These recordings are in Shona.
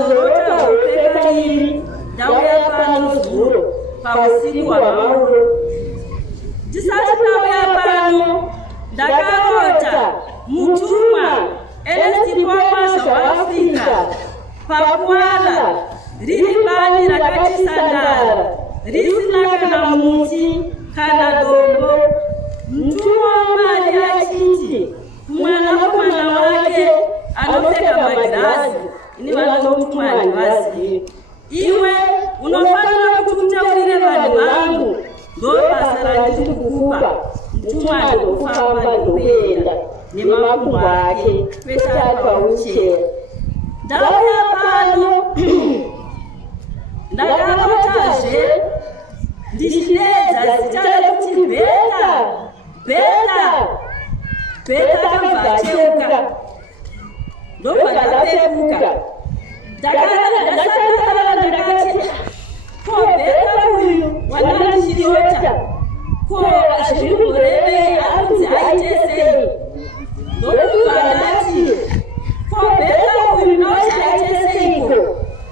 ndazorota hope kairi ndauya pano zuro pausiku hwamauro. Ndisati ndauya pano ndakarota mutumwa Ernest Pompa zvaAfrica pakuwala riri bani rakati sandara risina kana muti kana dombo. Mutumwa waMwari achiti kumwanakomana wake anopfeka magirazi, ini vanoti Mwari vazive, iwe unofanira kuti utaurire vanhu vangu, ndo basa randiri kukupa. Mutumwa andokufamba ndokuenda nemakumbo ake kwete ari pauchera. Ndauya pano ndakarotazve ndichidedza zita rekuti Bheta kabva ateuka, ndobva ndapepuka. Ndasangana ndakati, ko Bheta uyu wandandishirota, ko zvirikurevei anzi aite sei? Ndobva ndati, ko Bheta uyu noti aite seiko?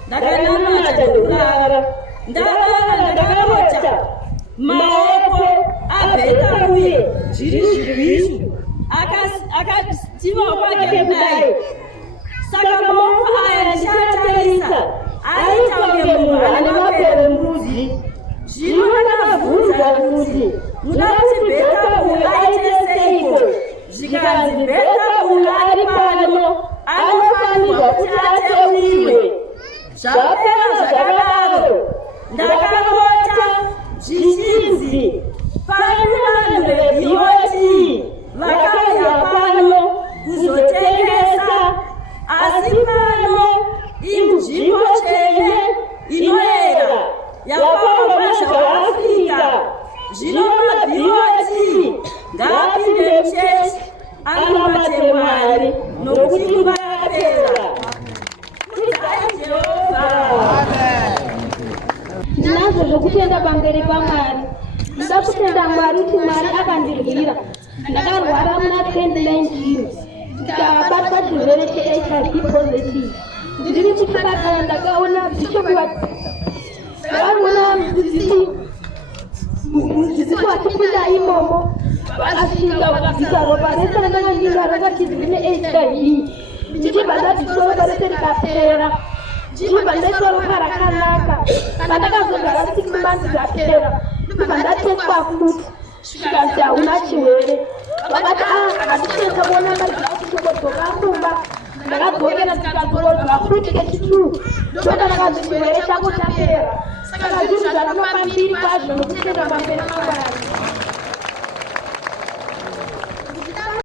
Ndakanamata ndokurara. Ndakarota maoko aBheta uye zviri zvirwishu akatiwa kwake kudai. Saka maoko aya ndichatarisa aita kunge munhu ane maperembudzi. Zvino ndakabvunza kuti muda kuti Bheta uyu aite seiko? Zvikanzi Bheta uyu ari pano anofanirwa kuti ateuriwe. Zvapera zvakadaro ndakarota zvichinzi pane vanhu veBOT vakauya pano kuzotengesa, asi pano inzvimbo tsvene inoera yakaoma zvaAfrica. Zvino maBOT ngaapinde muchechi anobate Mwari nokuti nguva yapera. Kudzai Jehovha. Ndinazvo zvokutenda pamberi paMwari. Ndida kutenda Mwari kuti Mwari akandirwira. Ndakarwara muna 2019 ndikabatwa chirwere cheHIV positive. Ndiri kuchipatara ndakaona bhishopu mudzidzisi watipinda imomo asvika kubvisa ropa rese randanga ndinga rakati ndine HIV. Ndichibva ndati ropa rese rikapera. Ndichibva ndaitwa ropa rakanaka. Pandakazogara 6 months zvapera ndibva ndateswa futi zvikanzi hauna chirwere. Vakati akanditesa kuona magirazi tokodzoka kumba. Ndakadzokera tikadzokodzwa futi kechitu ndoda ndakanzi chirwere chako chapera. Saka zvinhu zvandinofambiri kwazvo nokutenda pamberi paMwari.